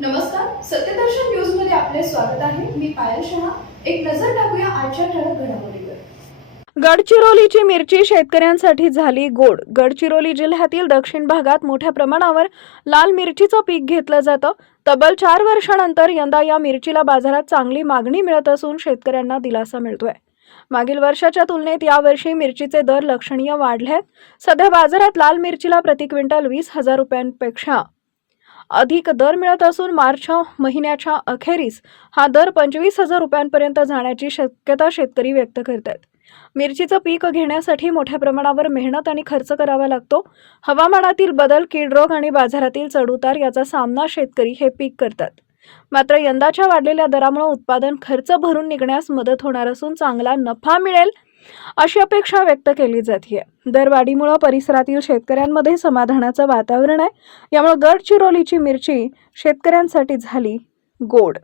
नमस्कार, सत्यदर्शन न्यूज मध्ये आपले स्वागत आहे. मी पायल शहा. एक नजर टाकूया आजच्या ठळक घडामोडीवर. गडचिरोलीची मिरची शेतकऱ्यांसाठी झाली गोड. गडचिरोली जिल्ह्यातील दक्षिण भागात मोठ्या प्रमाणावर लाल मिरचीचं पीक घेतलं जातं. तब्बल 4 वर्षांनंतर यंदा या मिरचीला बाजारात चांगली मागणी मिळत असून शेतकऱ्यांना दिलासा मिळतोय. मागील वर्षाच्या तुलनेत यावर्षी मिरचीचे दर लक्षणीय वाढले आहेत. सध्या बाजारात लाल मिरचीला प्रति क्विंटल 20,000 रुपयांपेक्षा अधिक दर मिळत असून मार्च महिन्याच्या अखेरीस हा दर 25,000 रुपयांपर्यंत जाण्याची शक्यता शेतकरी व्यक्त करतात. मिरचीचं पीक घेण्यासाठी मोठ्या प्रमाणावर मेहनत आणि खर्च करावा लागतो. हवामानातील बदल, कीड रोग आणि बाजारातील चढउतार याचा सामना शेतकरी हे पीक करतात. मात्र यंदाच्या वाढलेल्या दरामुळे उत्पादन खर्च भरून निघण्यास मदत होणार असून चांगला नफा मिळेल अशी अपेक्षा व्यक्त केली जाते. दरवाढीमुळे परिसरातील शेतकऱ्यांमध्ये समाधानाचं वातावरण आहे. यामुळे गडचिरोलीची मिरची शेतकऱ्यांसाठी झाली गोड.